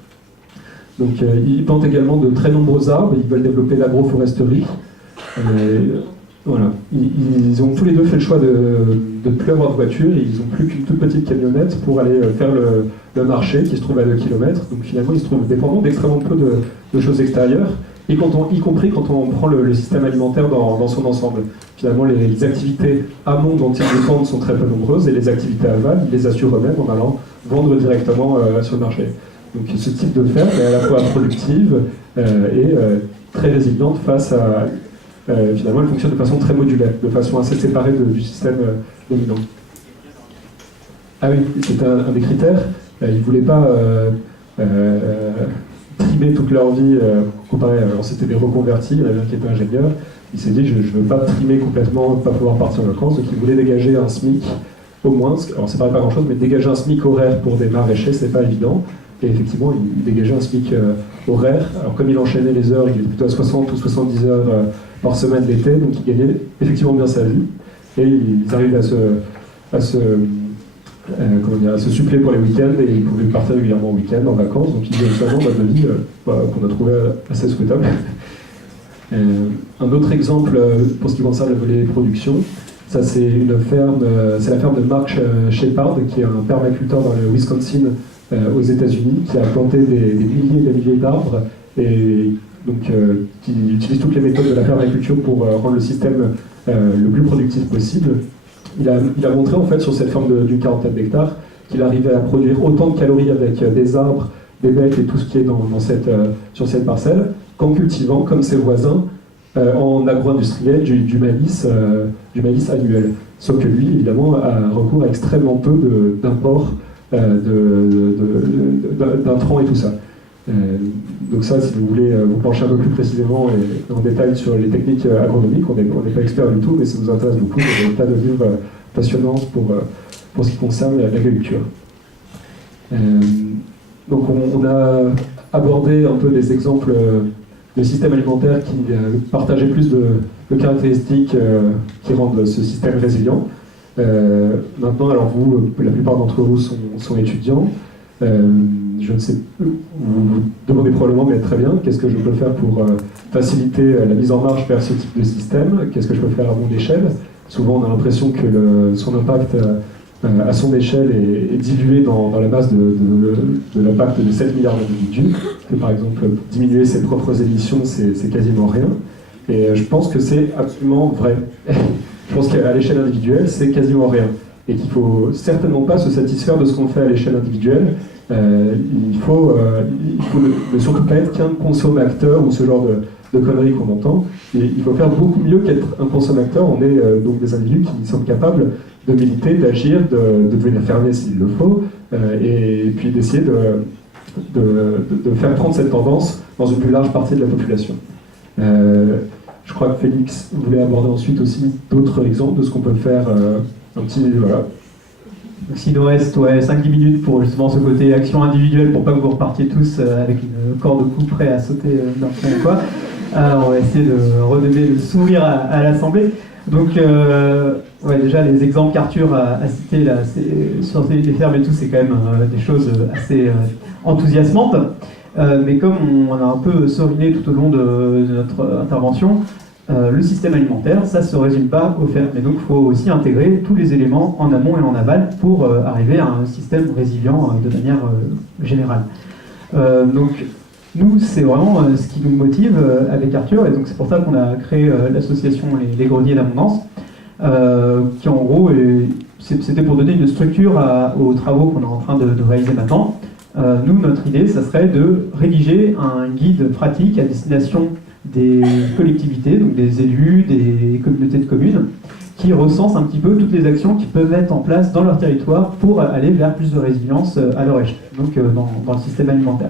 Donc ils plantent également de très nombreux arbres, ils veulent développer l'agroforesterie. Voilà. Ils ont tous les deux fait le choix de ne plus avoir de voiture, et ils n'ont plus qu'une toute petite camionnette pour aller faire le marché qui se trouve à 2 km. Donc finalement ils se trouvent dépendants d'extrêmement peu de choses extérieures, y compris quand on prend le système alimentaire dans son ensemble. Finalement, les activités amont dont ils dépendent sont très peu nombreuses, et les activités aval, ils les assurent eux-mêmes en allant vendre directement sur le marché. Donc ce type de ferme est à la fois productive et très résiliente face à... finalement, elle fonctionne de façon très modulaire, de façon assez séparée du système dominant. Ah oui, c'était un des critères. Ils ne voulaient pas... trimer toute leur vie, comparé, alors c'était des reconvertis, il y en avait un qui était ingénieur, il s'est dit je ne veux pas trimer complètement, pas pouvoir partir en vacances, donc il voulait dégager un SMIC au moins, alors ça paraît pas grand chose, mais dégager un SMIC horaire pour des maraîchers, c'est pas évident, et effectivement il dégageait un SMIC horaire, alors comme il enchaînait les heures, il était plutôt à 60 ou 70 heures par semaine d'été, donc il gagnait effectivement bien sa vie, et ils arrivaient à se suppléer pour les week-ends, et ils pouvaient partir régulièrement en week-end, en vacances, donc ils avaient un mode de vie qu'on a trouvé assez souhaitable. Un autre exemple pour ce qui concerne le volet production, ça c'est la ferme de Mark Shepard, qui est un permaculteur dans le Wisconsin aux États-Unis, qui a planté des milliers et des milliers d'arbres, et donc qui utilise toutes les méthodes de la permaculture pour rendre le système le plus productif possible. Il a montré en fait sur cette ferme d'une quarantaine d'hectares qu'il arrivait à produire autant de calories avec des arbres, des bêtes et tout ce qui est sur cette parcelle, qu'en cultivant, comme ses voisins, en agro-industriel, du maïs annuel. Sauf que lui, évidemment, a recours à extrêmement peu d'import d'intrants et tout ça. Donc ça, si vous voulez vous pencher un peu plus précisément et en détail sur les techniques agronomiques, on n'est pas expert du tout, mais ça nous intéresse beaucoup. Il y a des tas de livres passionnants pour ce qui concerne l'agriculture. Donc on a abordé un peu des exemples de systèmes alimentaires qui partageaient plus de caractéristiques qui rendent ce système résilient. Maintenant, alors vous, la plupart d'entre vous sont étudiants. Je ne sais, vous demandez probablement, mais très bien, qu'est-ce que je peux faire pour faciliter la mise en marche vers ce type de système? Qu'est-ce que je peux faire à mon échelle? Souvent, on a l'impression que son impact à son échelle est dilué dans la masse de l'impact de 7 milliards d'individus. Que par exemple, diminuer ses propres émissions, c'est quasiment rien. Et je pense que c'est absolument vrai. Je pense qu'à l'échelle individuelle, c'est quasiment rien. Et qu'il ne faut certainement pas se satisfaire de ce qu'on fait à l'échelle individuelle. Il faut ne surtout pas être qu'un consommateur ou ce genre de conneries qu'on entend. Et il faut faire beaucoup mieux qu'être un consommateur. On est donc des individus qui sont capables de militer, d'agir, de devenir fermier s'il le faut, et puis d'essayer de faire prendre cette tendance dans une plus large partie de la population. Je crois que Félix voulait aborder ensuite aussi d'autres exemples de ce qu'on peut faire. Un petit... Voilà. Donc, s'il nous reste 5-10 minutes pour justement ce côté action individuelle, pour pas que vous repartiez tous avec une corde au cou prêt à sauter d'un fond ou quoi, on va essayer de redonner le sourire à l'Assemblée. Donc, déjà, les exemples qu'Arthur a cités là, sur les fermes et tout, c'est quand même des choses assez enthousiasmantes. Mais comme on a un peu soriné tout au long de notre intervention, le système alimentaire, ça ne se résume pas aux fermes. Et donc, il faut aussi intégrer tous les éléments en amont et en aval pour arriver à un système résilient de manière générale. Donc, nous, c'est vraiment ce qui nous motive avec Arthur, et donc c'est pour ça qu'on a créé l'association Les Greniers d'Abondance, qui en gros, c'était pour donner une structure aux travaux qu'on est en train de réaliser maintenant. Nous, notre idée, ça serait de rédiger un guide pratique à destination des collectivités, donc des élus, des communautés de communes, qui recense un petit peu toutes les actions qu'ils peuvent mettre en place dans leur territoire pour aller vers plus de résilience à leur échelle, donc dans le système alimentaire.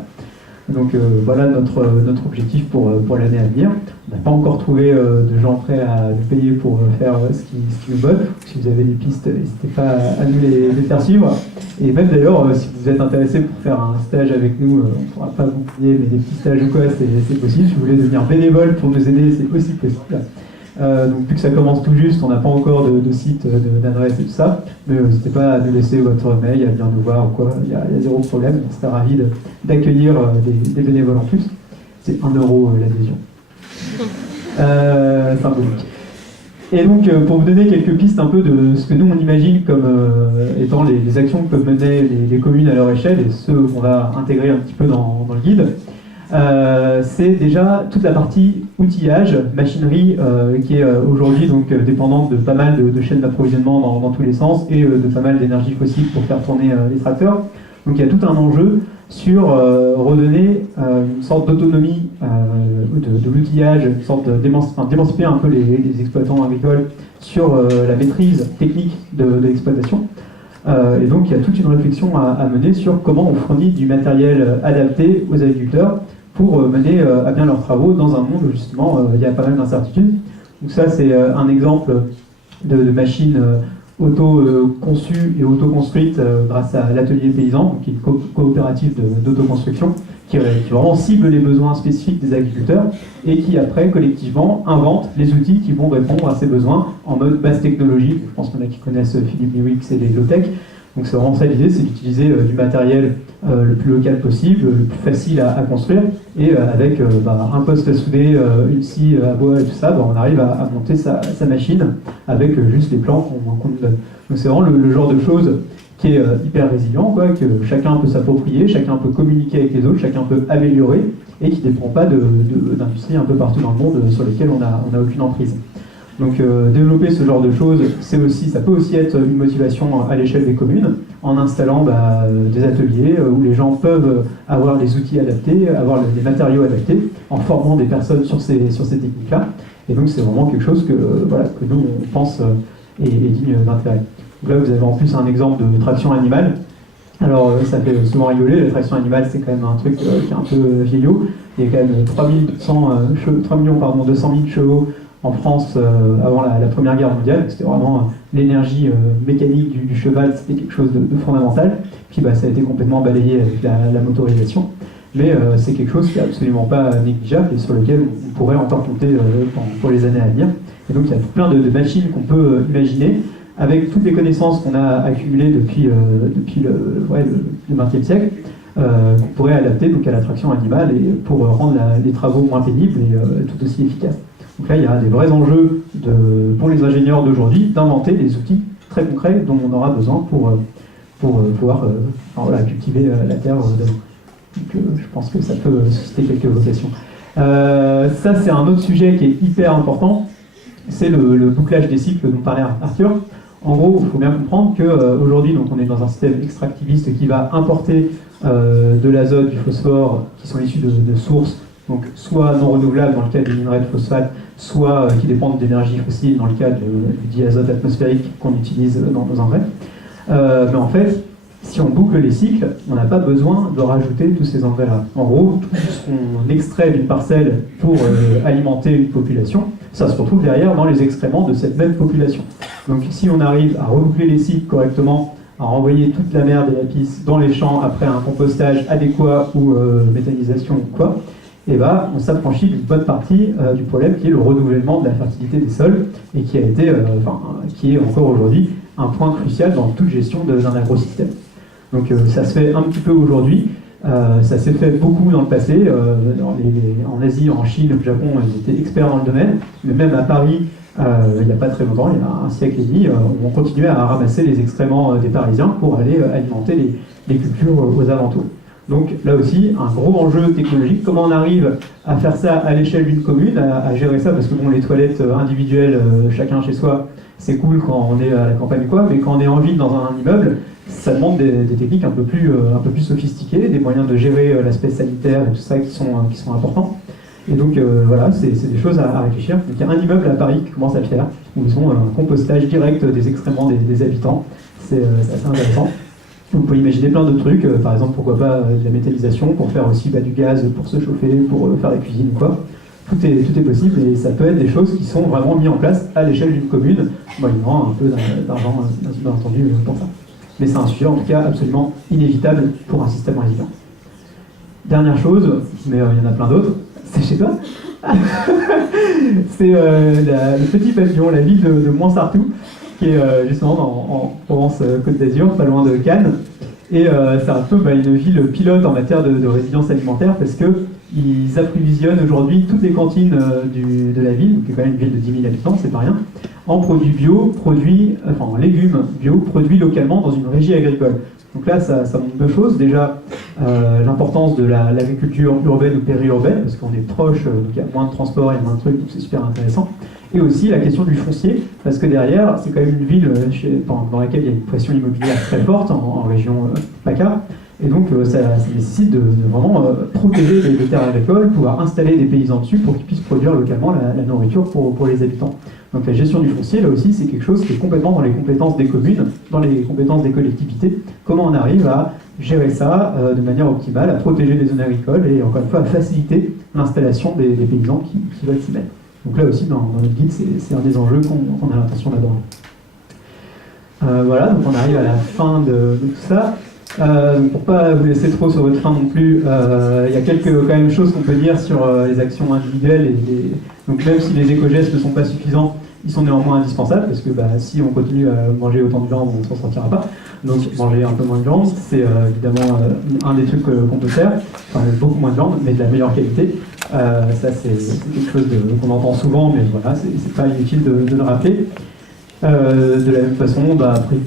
Donc voilà notre objectif pour l'année à venir. On n'a pas encore trouvé de gens prêts à nous payer pour faire ce qui nous botte. Si vous avez des pistes, n'hésitez pas à nous les faire suivre. Et même d'ailleurs, si vous êtes intéressé pour faire un stage avec nous, on ne pourra pas vous payer, mais des petits stages ou quoi, c'est possible. Si vous voulez devenir bénévole pour nous aider, c'est aussi possible. Donc vu que ça commence tout juste, on n'a pas encore de site, d'adresse et tout ça, mais n'hésitez pas à nous laisser votre mail, à venir nous voir ou quoi, il y a zéro problème, on serait ravis d'accueillir des bénévoles en plus. C'est 1 euro l'adhésion. Symbolique. Et donc pour vous donner quelques pistes un peu de ce que nous on imagine comme étant les actions que peuvent mener les communes à leur échelle et ceux qu'on va intégrer un petit peu dans le guide, c'est déjà toute la partie outillage, machinerie, qui est aujourd'hui donc dépendante de pas mal de chaînes d'approvisionnement dans tous les sens et de pas mal d'énergie fossile pour faire tourner les tracteurs. Donc il y a tout un enjeu sur redonner une sorte d'autonomie de l'outillage, une sorte d'émanciper un peu les exploitants agricoles sur la maîtrise technique de l'exploitation. Et donc il y a toute une réflexion à mener sur comment on fournit du matériel adapté aux agriculteurs pour mener à bien leurs travaux dans un monde où justement il y a pas mal d'incertitudes. Donc ça c'est un exemple de machine auto-conçue et auto-construite grâce à l'atelier paysan, qui est une coopérative d'autoconstruction, qui vraiment cible les besoins spécifiques des agriculteurs et qui après collectivement invente les outils qui vont répondre à ces besoins en mode basse technologie. Je pense qu'il y en a qui connaissent Philippe Lewix et les low-tech. Donc c'est vraiment ça l'idée, c'est d'utiliser du matériel le plus local possible, le plus facile à construire, et avec un poste à souder, une scie à bois et tout ça, on arrive à monter sa machine avec juste les plans qu'on nous donne. Donc c'est vraiment le genre de choses qui est hyper résilient, quoi, que chacun peut s'approprier, chacun peut communiquer avec les autres, chacun peut améliorer, et qui ne dépend pas d'industries un peu partout dans le monde sur lesquelles on n'a aucune emprise. Donc développer ce genre de choses, ça peut aussi être une motivation à l'échelle des communes, en installant des ateliers où les gens peuvent avoir les outils adaptés, avoir les matériaux adaptés, en formant des personnes sur ces techniques-là. Et donc c'est vraiment quelque chose que nous on pense est digne d'intérêt. Donc là vous avez en plus un exemple de traction animale. Alors ça fait souvent rigoler, la traction animale c'est quand même un truc qui est un peu vieillot. Il y a quand même 3 200 000 chevaux en France avant la Première Guerre mondiale. C'était vraiment l'énergie mécanique du cheval, c'était quelque chose de fondamental. Puis ça a été complètement balayé avec la motorisation. Mais c'est quelque chose qui n'est absolument pas négligeable et sur lequel on pourrait encore compter pour les années à venir. Et donc il y a plein de machines qu'on peut imaginer avec toutes les connaissances qu'on a accumulées depuis le XXe siècle, qu'on pourrait adapter donc, à la traction animale et pour rendre les travaux moins pénibles et tout aussi efficaces. Donc là, il y a des vrais enjeux pour les ingénieurs d'aujourd'hui d'inventer des outils très concrets dont on aura besoin pour pouvoir cultiver la terre demain. Donc je pense que ça peut susciter quelques vocations. Ça, c'est un autre sujet qui est hyper important, c'est le bouclage des cycles dont parlait Arthur. En gros, il faut bien comprendre qu'aujourd'hui, on est dans un système extractiviste qui va importer de l'azote, du phosphore, qui sont issus de sources donc soit non renouvelables dans le cas des minerais de phosphate, soit qui dépendent d'énergie fossile dans le cas du diazote atmosphérique qu'on utilise dans nos engrais. Mais en fait, si on boucle les cycles, on n'a pas besoin de rajouter tous ces engrais-là. En gros, tout ce qu'on extrait d'une parcelle pour alimenter une population, ça se retrouve derrière dans les excréments de cette même population. Donc si on arrive à reboucler les cycles correctement, à renvoyer toute la merde et la pisse dans les champs après un compostage adéquat ou méthanisation ou quoi, et ben, on s'affranchit d'une bonne partie du problème qui est le renouvellement de la fertilité des sols et qui a été, qui est encore aujourd'hui un point crucial dans toute gestion d'un agrosystème. Donc ça se fait un petit peu aujourd'hui, ça s'est fait beaucoup dans le passé, en Asie, en Chine, au Japon, ils étaient experts dans le domaine, mais même à Paris, il n'y a pas très longtemps, il y a un siècle et demi, on continuait à ramasser les excréments des Parisiens pour aller alimenter les cultures aux alentours. Donc là aussi, un gros enjeu technologique, comment on arrive à faire ça à l'échelle d'une commune, à gérer ça, parce que bon, les toilettes individuelles, chacun chez soi, c'est cool quand on est à la campagne quoi, mais quand on est en ville dans un immeuble, ça demande des techniques un peu plus sophistiquées, des moyens de gérer l'aspect sanitaire et tout ça qui sont importants. Et donc voilà, c'est des choses à réfléchir. Donc il y a un immeuble à Paris qui commence à le faire, où ils ont un compostage direct des excréments des habitants. C'est assez intéressant. Vous pouvez imaginer plein de trucs, par exemple pourquoi pas de la méthanisation pour faire aussi du gaz pour se chauffer, pour faire la cuisine ou quoi. Tout est possible et ça peut être des choses qui sont vraiment mises en place à l'échelle d'une commune, moyennant un peu d'argent bien entendu pour ça. Mais c'est un sujet en tout cas absolument inévitable pour un système résilient. Dernière chose, mais il y en a plein d'autres, c'est chez toi. C'est le petit pavillon, la ville de Montsartou, qui est justement en Provence-Côte d'Azur, pas loin de Cannes. Et c'est un peu une ville pilote en matière de résilience alimentaire parce qu'ils approvisionnent aujourd'hui toutes les cantines de la ville, qui est quand même une ville de 10 000 habitants, c'est pas rien, en produits bio, en légumes bio, produits localement dans une régie agricole. Donc là, ça montre deux choses. Déjà, l'importance de l'agriculture urbaine ou périurbaine, parce qu'on est proche, donc il y a moins de transport, il y a moins de trucs, donc c'est super intéressant. Et aussi la question du foncier, parce que derrière, c'est quand même une ville dans laquelle il y a une pression immobilière très forte, en région PACA, et donc ça nécessite de vraiment protéger les terres agricoles, pouvoir installer des paysans dessus pour qu'ils puissent produire localement la nourriture pour les habitants. Donc la gestion du foncier, là aussi, c'est quelque chose qui est complètement dans les compétences des communes, dans les compétences des collectivités. Comment on arrive à gérer ça de manière optimale, à protéger les zones agricoles et encore une fois à faciliter l'installation des paysans qui veulent s'y mettre. Donc là aussi, dans notre guide, c'est un des enjeux qu'on a l'intention d'aborder. Voilà, donc on arrive à la fin de tout ça. Pour ne pas vous laisser trop sur votre faim non plus, il y a quelques quand même choses qu'on peut dire sur les actions individuelles. Donc même si les éco-gestes ne sont pas suffisants, ils sont néanmoins indispensables, parce que si on continue à manger autant de viande, on ne s'en sortira pas. Donc manger un peu moins de viande, c'est évidemment un des trucs qu'on peut faire. Enfin, beaucoup moins de viande, mais de la meilleure qualité. Ça c'est quelque chose qu'on entend souvent, mais voilà, c'est pas inutile de le rappeler. De la même façon,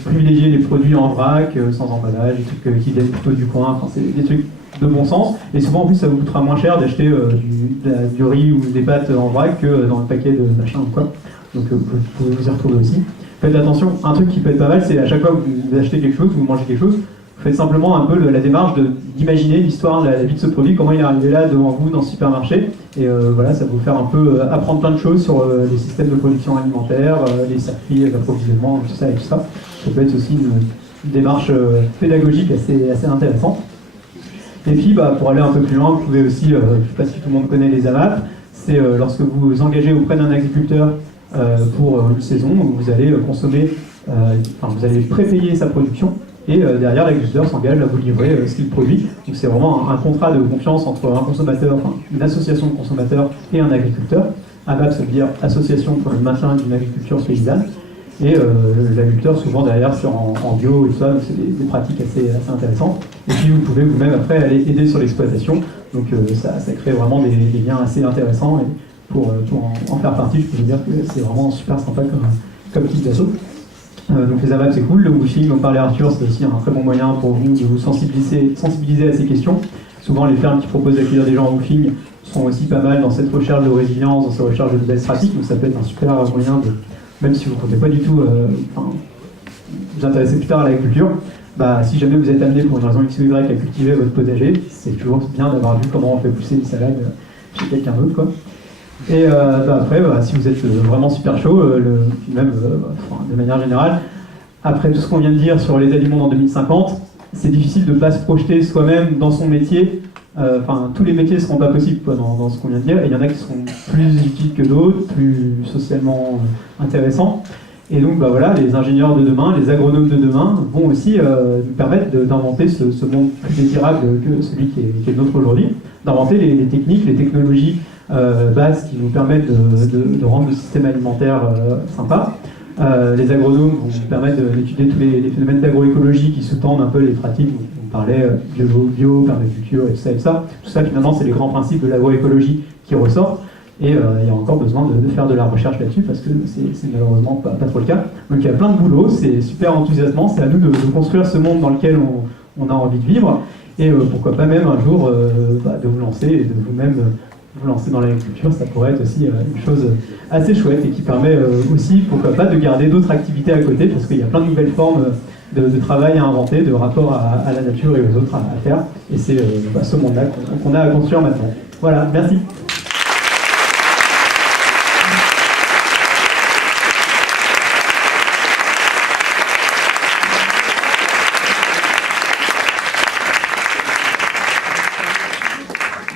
privilégier les produits en vrac, sans emballage, des trucs qui viennent plutôt du coin, enfin, c'est des trucs de bon sens. Et souvent, en plus, ça vous coûtera moins cher d'acheter du riz ou des pâtes en vrac que dans le paquet de machin ou quoi. Donc, vous pouvez vous y retrouver aussi. Faites attention, un truc qui peut être pas mal, c'est à chaque fois que vous achetez quelque chose, vous mangez quelque chose, vous faites simplement un peu la démarche d'imaginer l'histoire de la vie de ce produit, comment il est arrivé là devant vous dans le supermarché. Et voilà, ça va vous faire un peu apprendre plein de choses sur les systèmes de production alimentaire, les circuits d'approvisionnement, tout ça et tout ça. Ça peut être aussi une démarche pédagogique assez intéressante. Et puis, pour aller un peu plus loin, vous pouvez aussi, je ne sais pas si tout le monde connaît les AMAP, c'est lorsque vous vous engagez auprès d'un agriculteur pour une saison, vous allez consommer, vous allez prépayer sa production. Et derrière, l'agriculteur s'engage à vous livrer ce qu'il produit. Donc c'est vraiment un contrat de confiance entre un consommateur, une association de consommateurs et un agriculteur. AMAP, ça veut dire Association pour le maintien d'une agriculture paysanne. Et l'agriculteur, souvent derrière, sur en bio et tout ça, donc c'est des pratiques assez intéressantes. Et puis vous pouvez vous-même après aller aider sur l'exploitation. Donc ça crée vraiment des liens assez intéressants. Et pour en faire partie, je peux vous dire que c'est vraiment super sympa comme type d'assaut. Donc les AMAP c'est cool, le woofing, on parlait Arthur, c'est aussi un très bon moyen pour vous de vous sensibiliser à ces questions. Souvent les fermes qui proposent d'accueillir des gens en woofing sont aussi pas mal dans cette recherche de résilience, dans cette recherche de nouvelles pratiques, donc ça peut être un super moyen de, même si vous ne comptez pas du tout vous intéresser plus tard à l'agriculture, si jamais vous êtes amené pour une raison X ou Y à cultiver votre potager, c'est toujours bien d'avoir vu comment on fait pousser une salade chez quelqu'un d'autre, quoi. Et après, si vous êtes vraiment super chaud, même de manière générale, après tout ce qu'on vient de dire sur l'état du monde en 2050, c'est difficile de ne pas se projeter soi-même dans son métier. Tous les métiers ne seront pas possibles quoi, dans ce qu'on vient de dire, et il y en a qui seront plus utiles que d'autres, plus socialement intéressants. Et donc voilà, les ingénieurs de demain, les agronomes de demain vont aussi nous permettre d'inventer ce monde plus désirable que celui qui est le nôtre aujourd'hui, d'inventer les techniques, les technologies bases qui nous permettent de rendre le système alimentaire sympa. Les agronomes vont nous permettre d'étudier tous les phénomènes d'agroécologie qui sous-tendent un peu les pratiques dont on parlait, bio, permaculture et tout ça et tout ça. Tout ça, finalement, c'est les grands principes de l'agroécologie qui ressortent. Et il y a encore besoin de faire de la recherche là-dessus parce que c'est malheureusement pas trop le cas. Donc il y a plein de boulot, c'est super enthousiasmant, c'est à nous de construire ce monde dans lequel on a envie de vivre et pourquoi pas même un jour de vous lancer et de vous-même vous lancer dans l'agriculture, ça pourrait être aussi une chose assez chouette et qui permet aussi, pourquoi pas, de garder d'autres activités à côté parce qu'il y a plein de nouvelles formes de travail à inventer, de rapport à la nature et aux autres à faire et c'est ce monde-là qu'on a à construire maintenant. Voilà, merci.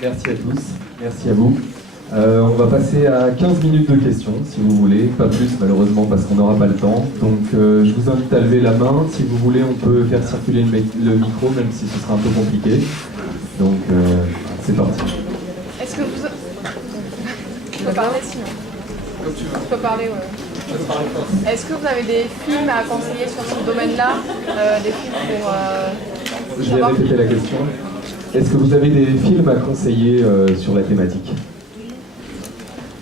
Merci à tous, merci à vous. On va passer à 15 minutes de questions, si vous voulez, pas plus malheureusement parce qu'on n'aura pas le temps. Donc je vous invite à lever la main, si vous voulez on peut faire circuler le micro, même si ce sera un peu compliqué. Donc c'est parti. Est-ce que vous... Je peux parler sinon. Comme tu veux. Je peux parler, ouais. Est-ce que vous avez des films à conseiller sur ce domaine-là, des films pour... Je vais répéter la question. Est-ce que vous avez des films à conseiller sur la thématique?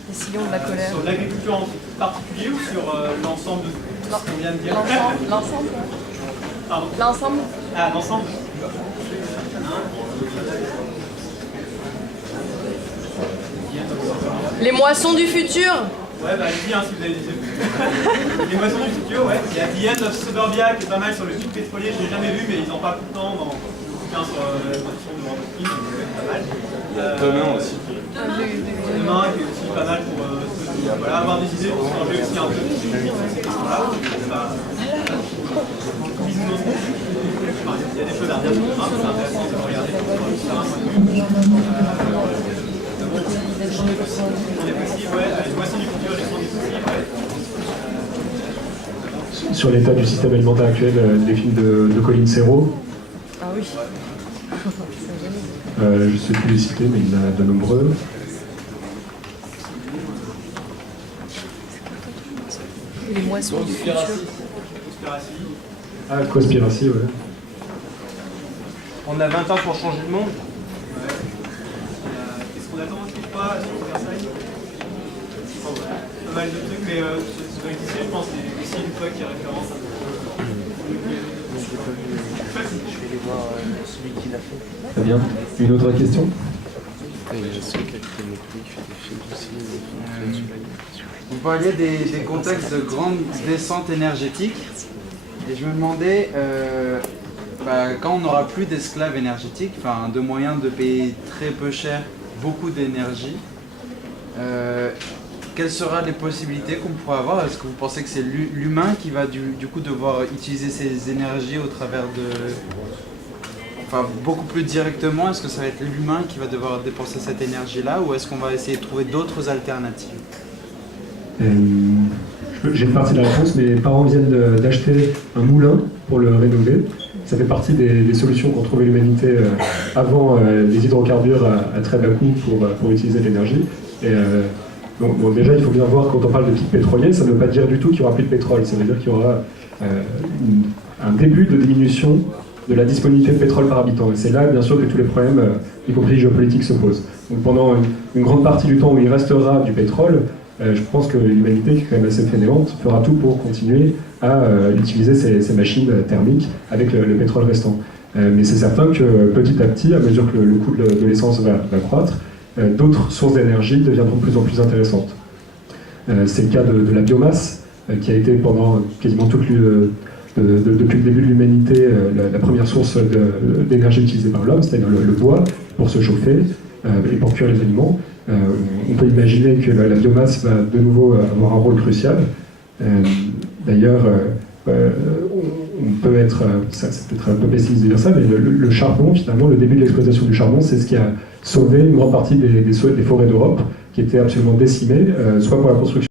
Les sillons de la colère. Sur l'agriculture en particulier ou sur l'ensemble de ce qu'on vient de dire? L'ensemble. Pardon. L'ensemble. Ah, l'ensemble. Les moissons du futur. Ouais, bah allez-y si vous avez des Les moissons du futur, ouais. Il y a The End of Suburbia qui est pas mal sur le cycle pétrolier, je l'ai jamais vu, mais ils en parlent tout le temps dans le bouquin sur la production de l'entreprise, c'est pas mal. Demain aussi. Demain qui est aussi pas mal pour avoir des idées pour changer aussi un peu ces questions-là. Il y a des choses à dire sur le terrain, c'est intéressant de regarder sur le terrain. Les moissons du futur, les moissons du futur, ouais. Sur l'état du système alimentaire actuel, des films de Colin Serrault. Ah oui. Je ne sais plus les citer, mais il y en a de nombreux. Les moissons du futur. Ah, Conspiracy, ouais. On a 20 ans pour changer le monde. Qu'est-ce qu'on attend aussi pas sur Versailles? Pas mal de trucs, mais sur l'existence, je pense que c'est aussi une fois qui référence un peu. Je vais aller voir celui qui l'a fait. Très bien. Une autre question? Vous parliez des contextes de grande descente énergétique et je me demandais, quand on n'aura plus d'esclaves énergétiques, de moyens de payer très peu cher beaucoup d'énergie, quelles seront les possibilités qu'on pourrait avoir? Est-ce que vous pensez que c'est l'humain qui va du coup devoir utiliser ces énergies au travers de... beaucoup plus directement, est-ce que ça va être l'humain qui va devoir dépenser cette énergie-là ou est-ce qu'on va essayer de trouver d'autres alternatives? J'ai une partie de la réponse. Mes parents viennent d'acheter un moulin pour le rénover. Ça fait partie des solutions qu'ont trouvé l'humanité avant les hydrocarbures à très bas coût pour utiliser l'énergie. Donc déjà, il faut bien voir, quand on parle de pic pétrolier, ça ne veut pas dire du tout qu'il n'y aura plus de pétrole. Ça veut dire qu'il y aura un début de diminution de la disponibilité de pétrole par habitant. Et c'est là, bien sûr, que tous les problèmes, y compris géopolitiques, se posent. Donc pendant une grande partie du temps où il restera du pétrole, je pense que l'humanité, qui est quand même assez fainéante, fera tout pour continuer à utiliser ces machines thermiques avec le pétrole restant. Mais c'est certain que petit à petit, à mesure que le coût de l'essence va croître, d'autres sources d'énergie deviendront de plus en plus intéressantes. C'est le cas de la biomasse, qui a été pendant quasiment depuis le début de l'humanité la première source d'énergie utilisée par l'homme, c'est-à-dire le bois pour se chauffer et pour cuire les aliments. on peut imaginer que la biomasse va de nouveau avoir un rôle crucial. D'ailleurs, on peut être, c'est peut-être un peu pessimiste de dire ça, mais le charbon, finalement, le début de l'exploitation du charbon, c'est ce qui a sauvé une grande partie des forêts d'Europe, qui étaient absolument décimées, soit pour la construction